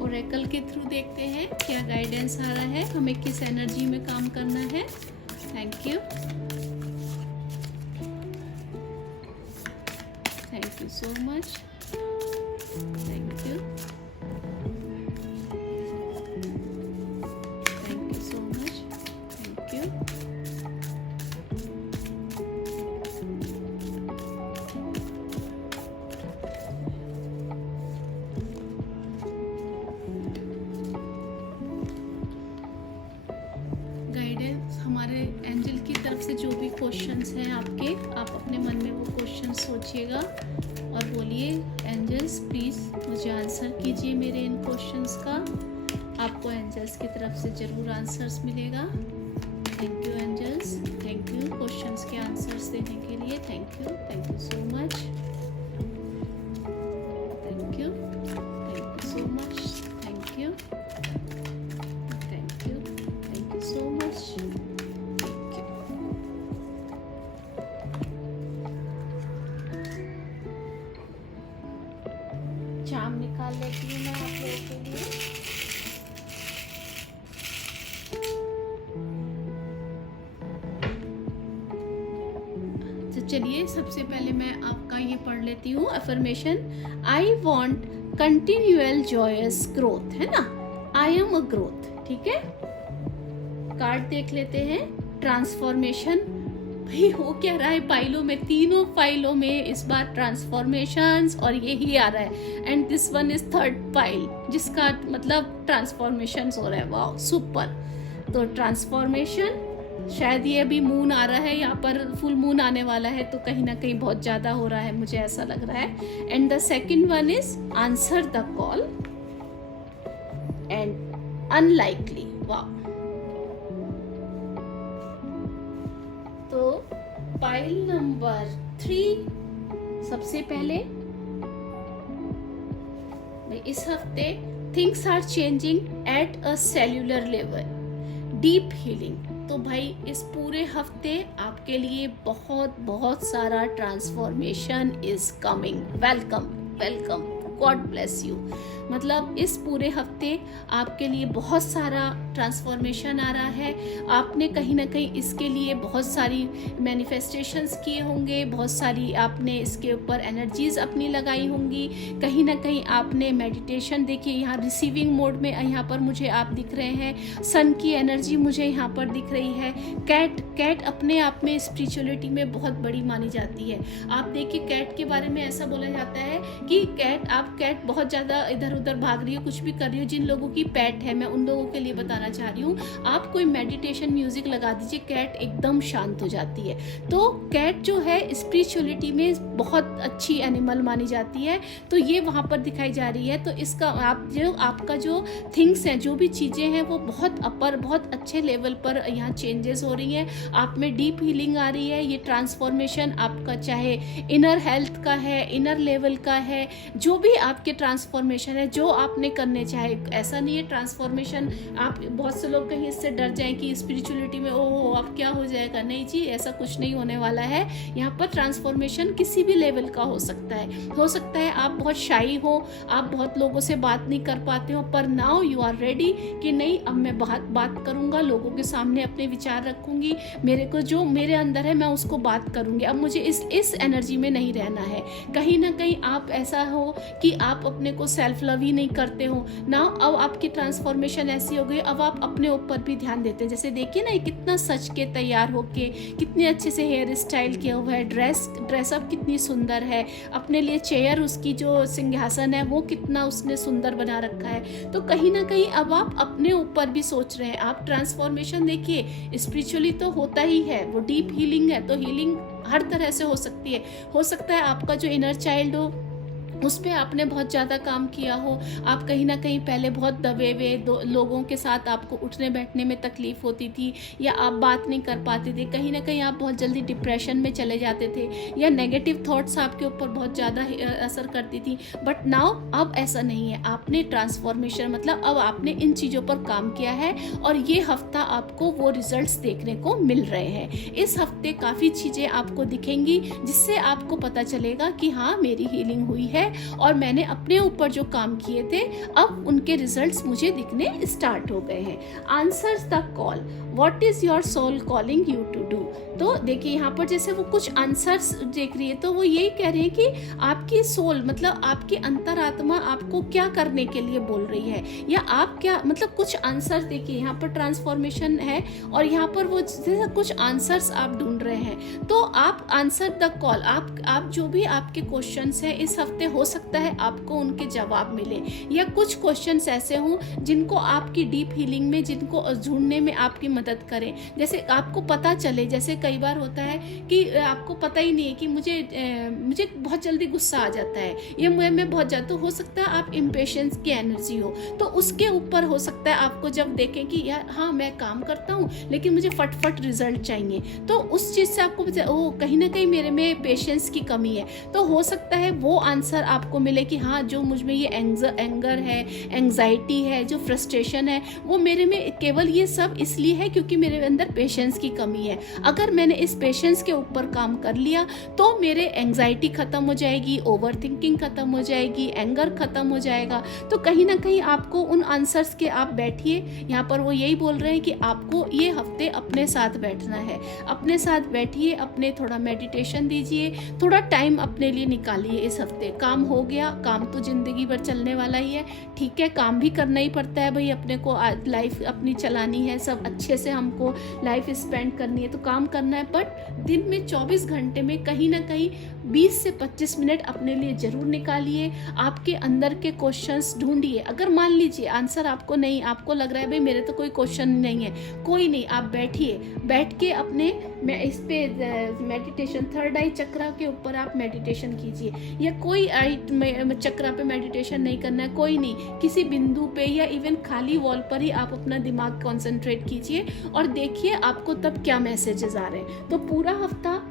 Oracle के थ्रू देखते हैं क्या गाइडेंस आ रहा है, हमें किस एनर्जी में काम करना है। Thank you so much. Thank you so much. Thank you. Guidance हमारे एंजल की तरफ से जो भी क्वेश्चंस हैं आपके, आप अपने मन में वो क्वेश्चन सोचिएगा और बोलिए एंजल्स प्लीज़ मुझे आंसर कीजिए मेरे इन क्वेश्चंस का। आपको एंजल्स की तरफ से ज़रूर आंसर्स मिलेगा। Thank you angels, thank you questions के आंसर्स देने के लिए। Thank you so much. Thank you so much. Thank you so much. चाम निकाल लेती हूँ मैं आप लोगों के लिए। तो चलिए सबसे पहले मैं आपका ये पढ़ लेती हूँ affirmation. I want continual joyous growth, है ना, आई एम अ ग्रोथ। ठीक है, कार्ड देख लेते हैं। ट्रांसफॉर्मेशन, भाई हो क्या रहा है फाइलों में, तीनों फाइलों में इस बार ट्रांसफॉर्मेशंस और यही आ रहा है। And this one is third file जिसका मतलब ट्रांसफॉर्मेशंस हो रहा है। वाह सुपर। तो ट्रांसफॉर्मेशन, शायद ये अभी मून आ रहा है, यहाँ पर फुल मून आने वाला है, तो कहीं ना कहीं बहुत ज्यादा हो रहा है, मुझे ऐसा लग रहा है। And the second one is answer the call and unlikely. वाह। तो फाइल नंबर 3 सबसे पहले इस हफ्ते things are changing at a cellular level, deep healing. तो भाई इस पूरे हफ्ते आपके लिए बहुत बहुत सारा transformation is coming. Welcome welcome, God bless you. मतलब इस पूरे हफ्ते आपके लिए बहुत सारा ट्रांसफॉर्मेशन आ रहा है। आपने कहीं ना कहीं इसके लिए बहुत सारी मैनिफेस्टेशंस किए होंगे, बहुत सारी आपने इसके ऊपर एनर्जीज अपनी लगाई होंगी। कहीं ना कहीं आपने मेडिटेशन, देखिए यहाँ रिसीविंग मोड में यहाँ पर मुझे आप दिख रहे हैं। सन की एनर्जी मुझे यहाँ पर दिख रही है। कैट अपने आप में स्पिरिचुअलिटी में बहुत बड़ी मानी जाती है। आप देखिए कैट के बारे में ऐसा बोला जाता है कि कैट बहुत ज़्यादा इधर उधर भाग रही हो, कुछ भी कर रही हो। जिन लोगों की पेट है, मैं उन लोगों के लिए बताना चाह रही हूँ, आप कोई मेडिटेशन म्यूजिक लगा दीजिए, कैट एकदम शांत हो जाती है। तो कैट जो है स्पिरिचुअलिटी में बहुत अच्छी एनिमल मानी जाती है। तो ये वहाँ पर दिखाई जा रही है। तो इसका आपका जो थिंग्स हैं, जो भी चीज़ें हैं, वो बहुत अपर, बहुत अच्छे लेवल पर यहाँ चेंजेस हो रही हैं। आप में डीप हीलिंग आ रही है। ये ट्रांसफॉर्मेशन आपका चाहे इनर हेल्थ का है, इनर लेवल का है, जो भी आपके ट्रांसफॉर्मेशन है, जो आपने करने चाहे। ऐसा नहीं है ट्रांसफॉर्मेशन, आप बहुत से लोग कहीं इससे डर जाएं कि स्पिरिचुअलिटी में ओहो अब क्या हो जाएगा। नहीं जी, ऐसा कुछ नहीं होने वाला है। यहाँ पर ट्रांसफॉर्मेशन किसी भी लेवल का हो सकता है। आप बहुत शाई हो, आप बहुत लोगों से बात नहीं कर पाते हो, पर नाउ यू आर रेडी कि नहीं, अब मैं बात करूंगा, लोगों के सामने अपने विचार रखूंगी, मेरे को जो मेरे अंदर है मैं उसको बात करूंगी। अब मुझे इस एनर्जी में नहीं रहना है। कहीं ना कहीं आप ऐसा हो कि आप अपने को सेल्फ लव ही नहीं करते हो ना। अब आपकी ट्रांसफॉर्मेशन ऐसी हो गई, अब आप अपने ऊपर भी ध्यान देते हैं। जैसे देखिए ना, कितना सच के तैयार होके, कितने अच्छे से हेयर स्टाइल किया हुआ है, ड्रेसअप कितनी सुंदर है, अपने लिए चेयर, उसकी जो सिंहासन है वो कितना उसने सुंदर बना रखा है। तो कहीं ना कहीं अब आप अपने ऊपर भी सोच रहे हैं। आप ट्रांसफॉर्मेशन देखिए, स्पिरिचुअली तो होता ही है, वो डीप हीलिंग है। तो हीलिंग हर तरह से हो सकती है। हो सकता है आपका जो इनर चाइल्ड हो उस पे आपने बहुत ज़्यादा काम किया हो, आप कहीं न कहीं पहले बहुत दबे हुए लोगों के साथ आपको उठने बैठने में तकलीफ़ होती थी, या आप बात नहीं कर पाते थे, कहीं न कहीं आप बहुत जल्दी डिप्रेशन में चले जाते थे, या नेगेटिव थॉट्स आपके ऊपर बहुत ज़्यादा असर करती थी। बट नाउ अब ऐसा नहीं है, आपने ट्रांसफॉर्मेशन मतलब अब आपने इन चीज़ों पर काम किया है और ये हफ्ता आपको वो रिजल्ट्स देखने को मिल रहे हैं। इस हफ्ते काफ़ी चीज़ें आपको दिखेंगी जिससे आपको पता चलेगा कि हाँ, मेरी हीलिंग हुई है और मैंने अपने ऊपर जो काम किए थे अब उनके रिजल्ट्स मुझे दिखने स्टार्ट हो गए हैं। Answers the call, what is your soul calling you to do. तो देखिए यहाँ पर जैसे वो कुछ आंसर्स देख रही है तो वो यही कह रहे हैं कि आपकी सोल मतलब आपकी अंतरात्मा आपको क्या करने के लिए बोल रही है, या आप क्या मतलब कुछ आंसर्स देखिए यहाँ पर ट्रांसफॉर्मेशन है और यहाँ पर वो जैसे कुछ आंसर्स आप ढूंढ रहे हैं। तो आप आंसर द कॉल, आप जो भी आपके क्वेश्चंस हैं इस हफ्ते हो सकता है आपको उनके जवाब मिले, या कुछ क्वेश्चंस ऐसे हों जिनको आपकी डीप हीलिंग में जिनको ढूंढने में आपकी मदद करें। जैसे आपको पता चले, जैसे कई बार होता है कि आपको पता ही नहीं है कि मुझे बहुत जल्दी गुस्सा आ जाता है, या मैं बहुत ज़्यादा, तो हो सकता है आप इम्पेशेंस की एनर्जी हो, तो उसके ऊपर हो सकता है आपको जब देखें कि यार हाँ मैं काम करता हूँ लेकिन मुझे फटफट रिजल्ट चाहिए, तो उस चीज़ से आपको ओ कहीं ना कहीं मेरे में पेशेंस की कमी है, तो हो सकता है वो आंसर आपको मिले कि हाँ जो मुझ में ये एंगर है, एंग्जाइटी है, जो फ्रस्ट्रेशन है, वो मेरे में केवल ये सब इसलिए है क्योंकि मेरे अंदर पेशेंस की कमी है। अगर मैंने इस पेशेंस के ऊपर काम कर लिया तो मेरे एंग्जाइटी खत्म हो जाएगी, ओवर थिंकिंग खत्म हो जाएगी, एंगर खत्म हो जाएगा। तो कहीं ना कहीं आपको उन आंसर्स के आप बैठिए, यहाँ पर वो यही बोल रहे हैं कि आपको ये हफ्ते अपने साथ बैठना है, अपने साथ बैठिए, अपने थोड़ा मेडिटेशन दीजिए, थोड़ा टाइम अपने लिए निकालिए। इस हफ्ते काम हो गया, काम तो जिंदगी भर चलने वाला ही है, ठीक है, काम भी करना ही पड़ता है भाई, अपने को लाइफ अपनी चलानी है, सब अच्छे से हमको लाइफ स्पेंड करनी है तो काम करना है, बट दिन में 24 घंटे में कहीं ना कहीं 20 से 25 मिनट अपने लिए जरूर निकालिए। आपके अंदर के क्वेश्चंस ढूंढिए। अगर मान लीजिए आंसर आपको नहीं, आपको लग रहा है भाई मेरे तो कोई क्वेश्चन नहीं है, कोई नहीं, आप बैठिए, बैठ के अपने इस पे मेडिटेशन, थर्ड आई चक्रा के ऊपर आप मेडिटेशन कीजिए, या कोई आई चक्रा पे मेडिटेशन नहीं करना है, कोई नहीं, किसी बिंदु पे या इवन खाली वॉल पर ही आप अपना दिमाग कंसंट्रेट कीजिए और देखिए आपको तब क्या मैसेजेस आ रहे हैं। तो पूरा हफ्ता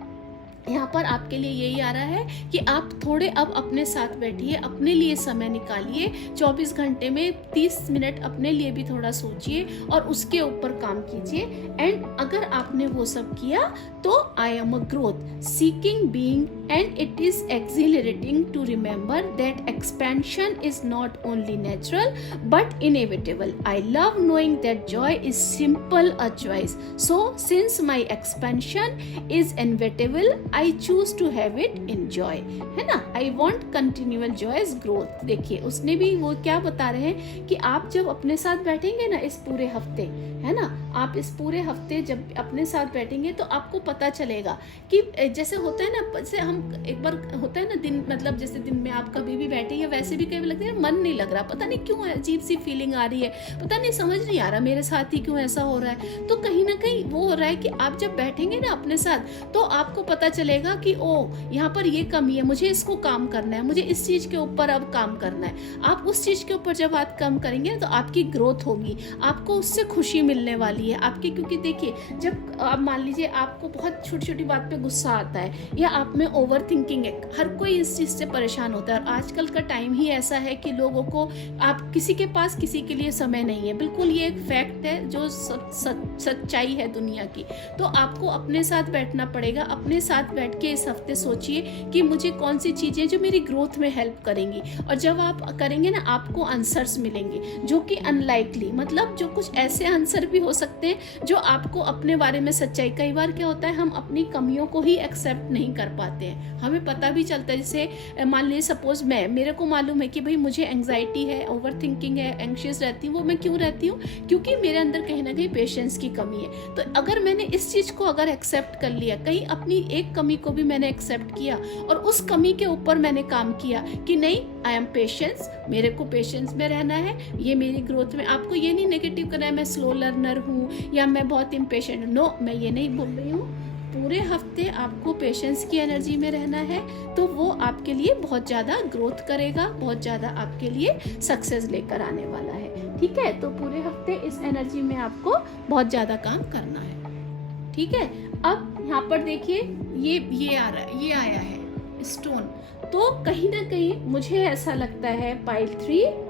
यहाँ पर आपके लिए यही आ रहा है कि आप थोड़े अब अपने साथ बैठिए, अपने लिए समय निकालिए, 24 घंटे में 30 मिनट अपने लिए भी थोड़ा सोचिए और उसके ऊपर काम कीजिए। एंड अगर आपने वो सब किया तो I am a growth seeking being and it is exhilarating to remember that expansion is not only natural but inevitable. I love knowing that joy is simple a choice. So since my expansion is inevitable, I choose to have it in joy. है ना? I want continual joyous growth. देखिए उसने भी वो क्या बता रहे हैं कि आप जब अपने साथ बैठेंगे ना इस पूरे हफ्ते, है ना, आप इस पूरे हफ्ते जब अपने साथ बैठेंगे तो आपको पता चलेगा कि जैसे होता है ना, जैसे हम एक बार होता है ना दिन, मतलब जैसे दिन में आप कभी भी बैठे या वैसे भी कभी लगता है मन नहीं लग रहा, पता नहीं क्यों अजीब सी फीलिंग आ रही है, पता नहीं समझ नहीं आ रहा मेरे साथ ही क्यों ऐसा हो रहा है, तो कहीं ना कहीं वो हो रहा है कि आप जब बैठेंगे ना अपने साथ तो आपको पता चलेगा कि ओ यहाँ पर ये कमी है, मुझे इसको काम करना है, मुझे इस चीज के ऊपर अब काम करना है। आप उस चीज के ऊपर जब आप काम करेंगे तो आपकी ग्रोथ होगी, आपको उससे खुशी मिलने वाली है आपकी, क्योंकि देखिए जब आप मान लीजिए आपको बहुत छोटी छोटी बात पे गुस्सा आता है या आप में ओवर थिंकिंग है, हर कोई इस चीज से परेशान होता है और आजकल का टाइम ही ऐसा है कि लोगों को आप किसी के पास किसी के लिए समय नहीं है, बिल्कुल ये एक फैक्ट है जो सच्चाई है दुनिया की। तो आपको अपने साथ बैठना पड़ेगा, अपने साथ बैठ के इस हफ्ते सोचिए कि मुझे कौन सी चीजें जो मेरी ग्रोथ में हेल्प करेंगी, और जब आप करेंगे ना आपको आंसर्स मिलेंगे जो कि अनलाइकली, मतलब जो कुछ ऐसे आंसर भी हो सकते हैं जो आपको अपने बारे में सच्चाई। कई बार क्या होता है हम अपनी कमियों को ही एक्सेप्ट नहीं कर पाते हैं, हमें पता भी चलता है, जैसे मान लीजिए सपोज मेरे को मालूम है कि भाई मुझे एंग्जाइटी है, ओवर थिंकिंग है, एंग्शियस रहती हूँ, वो मैं क्यों रहती हूँ, क्योंकि मेरे अंदर कहीं ना कहीं पेशेंस की कमी है। तो अगर मैंने इस चीज को अगर एक्सेप्ट कर लिया, कहीं अपनी एक कमी को भी मैंने एक्सेप्ट किया और उस कमी के ऊपर मैंने काम किया कि नहीं आई एम पेशेंस, मेरे को पेशेंस में रहना है, ये मेरी ग्रोथ में, आपको ये नहीं नेगेटिव करना है मैं स्लो लर्नर हूँ या मैं बहुत इम्पेशेंट, नो मैं ये नहीं बोल रही हूँ। पूरे हफ्ते आपको पेशेंस की एनर्जी में रहना है, तो वो आपके लिए बहुत ज़्यादा ग्रोथ करेगा, बहुत ज़्यादा आपके लिए सक्सेस लेकर आने वाला है। ठीक है, तो पूरे हफ्ते इस एनर्जी में आपको बहुत ज़्यादा काम करना है। ठीक है, अब यहाँ पर देखिए ये आ रहा है, ये आया है स्टोन। तो कहीं ना कहीं मुझे ऐसा लगता है पाइल 3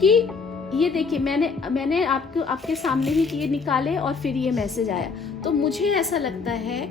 कि ये देखिए मैंने आपके सामने ही ये निकाले और फिर ये मैसेज आया। तो मुझे ऐसा लगता है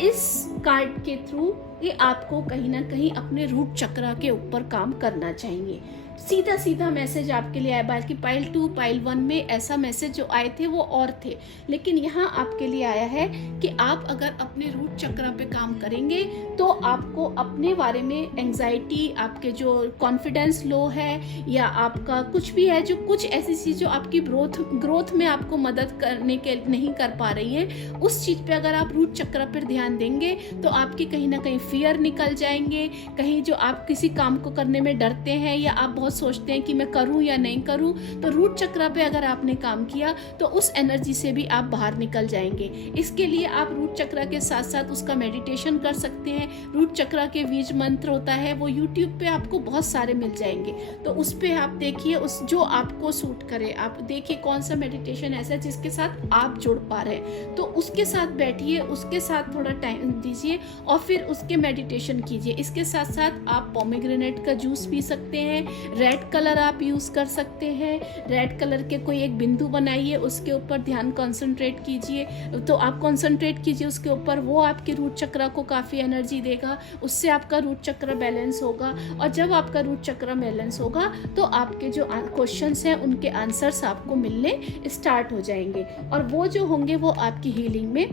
इस कार्ड के थ्रू ये आपको कहीं ना कहीं अपने रूट चक्रा के ऊपर काम करना चाहिए। सीधा सीधा मैसेज आपके लिए आया, बल्कि पाइल 2 पाइल 1 में ऐसा मैसेज जो आए थे वो और थे, लेकिन यहाँ आपके लिए आया है कि आप अगर अपने रूट चक्र पे काम करेंगे तो आपको अपने बारे में एंजाइटी, आपके जो कॉन्फिडेंस लो है या आपका कुछ भी है, जो कुछ ऐसी चीज़ जो आपकी ग्रोथ में आपको मदद करने के नहीं कर पा रही है, उस चीज़ पे अगर आप रूट चक्र पर ध्यान देंगे तो आपकी कहीं ना कहीं फियर निकल जाएंगे। कहीं जो आप किसी काम को करने में डरते हैं या आप बहुत सोचते हैं कि मैं करूं या नहीं करूं, तो रूट चक्र पे अगर आपने काम किया तो उस एनर्जी से भी आप बाहर निकल जाएंगे। इसके लिए आप रूट चक्र के साथ साथ उसका मेडिटेशन कर सकते हैं। रूट चक्र के बीज मंत्र होता है, वो यूट्यूब पे आपको बहुत सारे मिल जाएंगे, तो उस पे आप देखिए, उस जो आपको सूट करे आप देखिए कौन सा मेडिटेशन ऐसा है जिसके साथ आप जुड़ पा रहे हैं, तो उसके साथ बैठिए, उसके साथ थोड़ा टाइम दीजिए और फिर उसके मेडिटेशन कीजिए। इसके साथ साथ आप पोमेग्रेनेट का जूस पी सकते हैं, रेड कलर आप यूज कर सकते हैं। रेड कलर के कोई एक बिंदु बनाइए, उसके ऊपर ध्यान कंसंट्रेट कीजिए, तो आप कंसंट्रेट कीजिए उसके ऊपर, वो आपके रूट चक्र को काफ़ी एनर्जी देगा, उससे आपका रूट चक्र बैलेंस होगा। और जब आपका रूट चक्र बैलेंस होगा तो आपके जो क्वेश्चंस हैं उनके आंसर्स आपको मिलने स्टार्ट हो जाएंगे, और वो जो होंगे वो आपकी हीलिंग में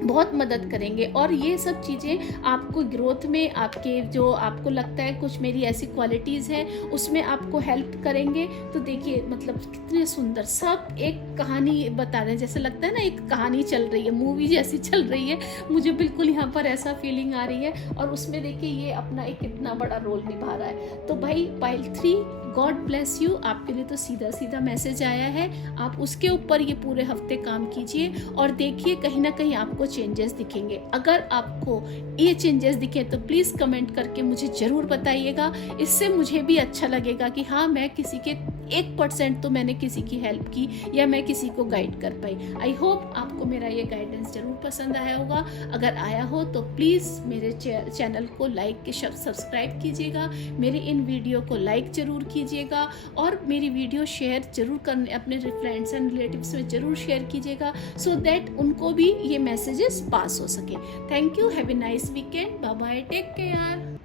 बहुत मदद करेंगे। और ये सब चीज़ें आपको ग्रोथ में, आपके जो आपको लगता है कुछ मेरी ऐसी क्वालिटीज़ हैं उसमें आपको हेल्प करेंगे। तो देखिए मतलब कितने सुंदर सब एक कहानी बता रहे हैं, जैसे लगता है ना एक कहानी चल रही है, मूवी जैसी चल रही है, मुझे बिल्कुल यहाँ पर ऐसा फीलिंग आ रही है। और उसमें देखिए ये अपना एक कितना बड़ा रोल निभा रहा है। तो भाई पाइल 3 गॉड ब्लेस यू, आपके लिए तो सीधा सीधा मैसेज आया है, आप उसके ऊपर ये पूरे हफ्ते काम कीजिए और देखिए कहीं ना कहीं आपको चेंजेस दिखेंगे। अगर आपको ये चेंजेस दिखे तो प्लीज़ कमेंट करके मुझे ज़रूर बताइएगा, इससे मुझे भी अच्छा लगेगा कि हाँ मैं किसी के 1% तो मैंने किसी की हेल्प की या मैं किसी को गाइड कर पाई। आई होप आपको मेरा ये गाइडेंस ज़रूर पसंद आया होगा। अगर आया हो तो प्लीज़ मेरे चैनल को लाइक के सब्सक्राइब कीजिएगा, मेरे इन वीडियो को लाइक ज़रूर कीजिएगा और मेरी वीडियो शेयर ज़रूर करने अपने फ्रेंड्स एंड रिलेटिव्स में ज़रूर शेयर कीजिएगा, सो दैट उनको भी ये मैसेजेस पास हो सके। Thank you, have a nice weekend, bye bye, take care.